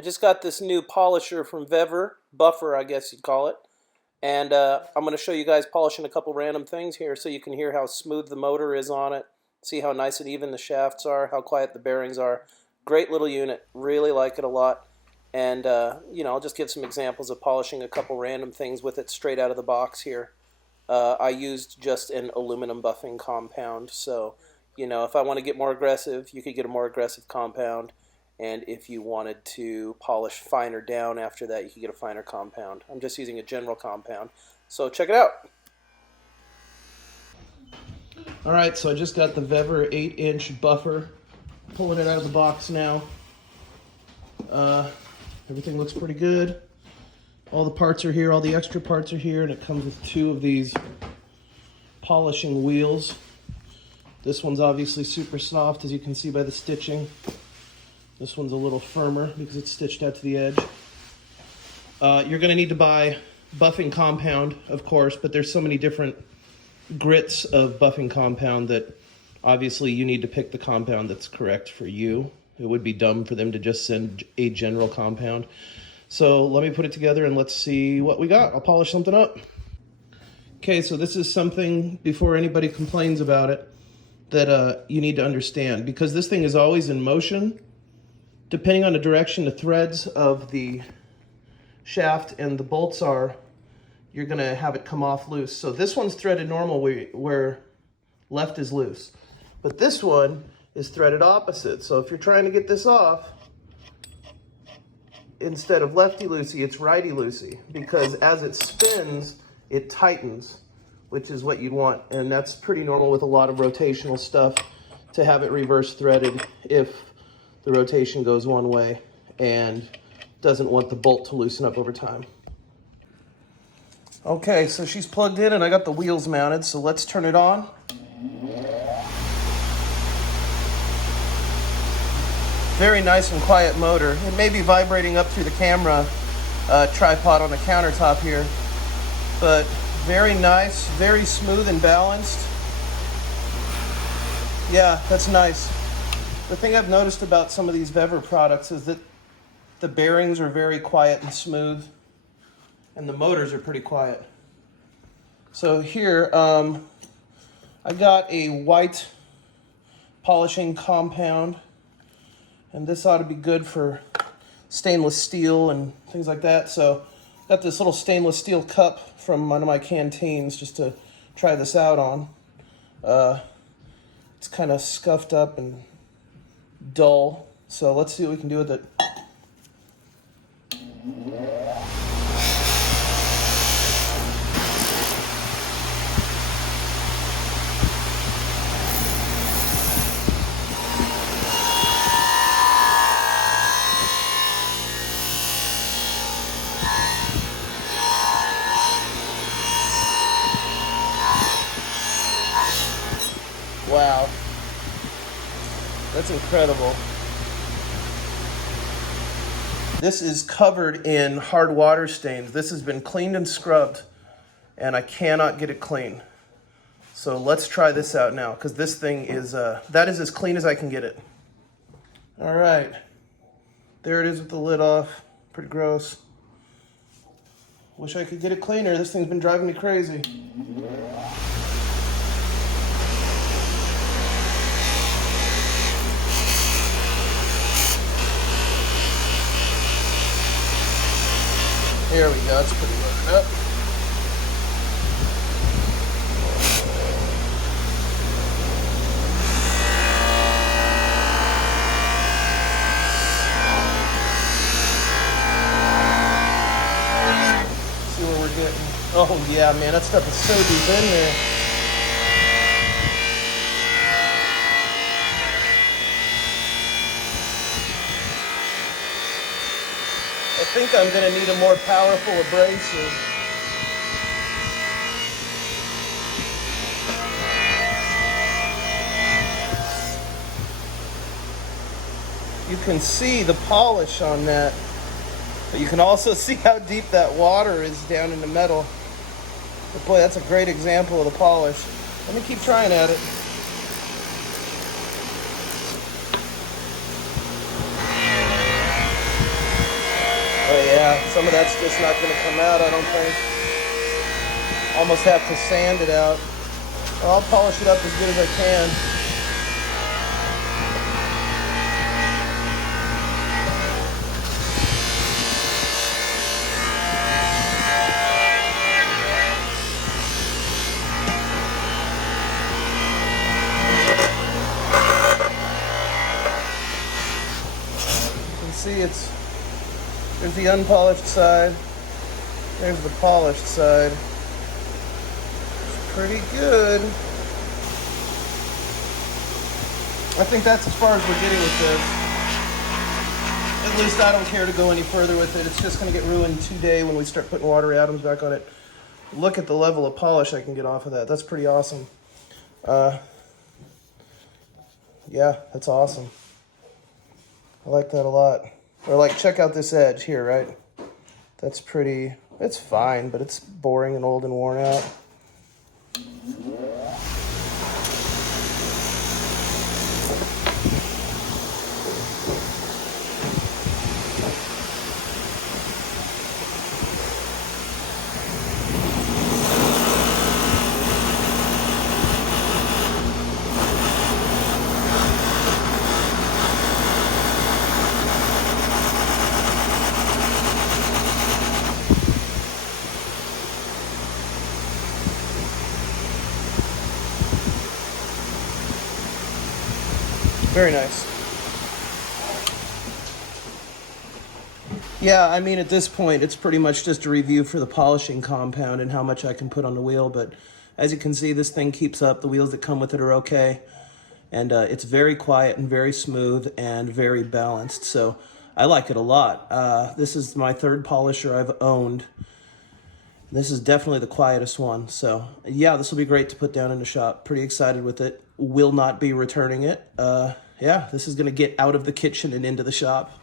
I just got this new polisher from VEVOR, buffer I guess you'd call it, and I'm going to show you guys polishing a couple random things here so you can hear how smooth the motor is on it, see how nice and even the shafts are, how quiet the bearings are. Great little unit, really like it a lot, and you know, I'll just give some examples of polishing a couple random things with it straight out of the box here. I used just an aluminum buffing compound, so you know, if I want to get more aggressive, you could get a more aggressive compound. And if you wanted to polish finer down after that, you could get a finer compound. I'm just using a general compound. So check it out. Alright, so I just got the VEVOR 8-inch buffer. Pulling it out of the box now. Everything looks pretty good. All the parts are here, all the extra parts are here, and it comes with 2 of these polishing wheels. This one's obviously super soft, as you can see by the stitching. This one's a little firmer because it's stitched out to the edge. You're going to need to buy buffing compound, of course, but there's so many different grits of buffing compound that obviously you need to pick the compound that's correct for you. It would be dumb for them to just send a general compound. So let me put it together and let's see what we got. I'll polish something up. Okay, so this is something, before anybody complains about it, that you need to understand. Because this thing is always in motion, depending on the direction the threads of the shaft and the bolts are, you're going to have it come off loose. So this one's threaded normal where left is loose. But this one is threaded opposite. So if you're trying to get this off, instead of lefty-loosey, it's righty-loosey. Because as it spins, it tightens, which is what you'd want. And that's pretty normal with a lot of rotational stuff, to have it reverse threaded if the rotation goes one way and doesn't want the bolt to loosen up over time. Okay, so she's plugged in and I got the wheels mounted, so let's turn it on. Very nice and quiet motor. It may be vibrating up through the camera tripod on the countertop here, but very nice, very smooth and balanced. Yeah, that's nice. The thing I've noticed about some of these VEVOR products is that the bearings are very quiet and smooth, and the motors are pretty quiet. So here, I got a white polishing compound, and this ought to be good for stainless steel and things like that. So got this little stainless steel cup from one of my canteens just to try this out on. It's kind of scuffed up and dull, so let's see what we can do with it. Wow. That's incredible. This is covered in hard water stains. This has been cleaned and scrubbed, and I cannot get it clean. So let's try this out now, because this thing is, that is as clean as I can get it. All right. There it is with the lid off. Pretty gross. Wish I could get it cleaner. This thing's been driving me crazy. There we go, it's pretty loaded up. See what we're getting. Oh yeah, man, that stuff is so deep in there. I think I'm going to need a more powerful abrasive. You can see the polish on that, but you can also see how deep that water is down in the metal. But boy, that's a great example of the polish. Let me keep trying at it. Yeah, some of that's just not going to come out, I don't think. Almost have to sand it out. Well, I'll polish it up as good as I can. See, there's the unpolished side, there's the polished side. It's pretty good. I think that's as far as we're getting with this. At least I don't care to go any further with it. It's just going to get ruined today when we start putting water atoms back on it. Look at the level of polish I can get off of that. That's pretty awesome. Yeah, that's awesome. I like that a lot. Or like, check out this edge here, right? That's pretty, it's fine, but it's boring and old and worn out. Very nice. Yeah, I mean, at this point, it's pretty much just a review for the polishing compound and how much I can put on the wheel. But as you can see, this thing keeps up. The wheels that come with it are okay. And it's very quiet and very smooth and very balanced. So I like it a lot. This is my third polisher I've owned. This is definitely the quietest one. So yeah, this will be great to put down in the shop. Pretty excited with it. Will not be returning it. Yeah, this is going to get out of the kitchen and into the shop.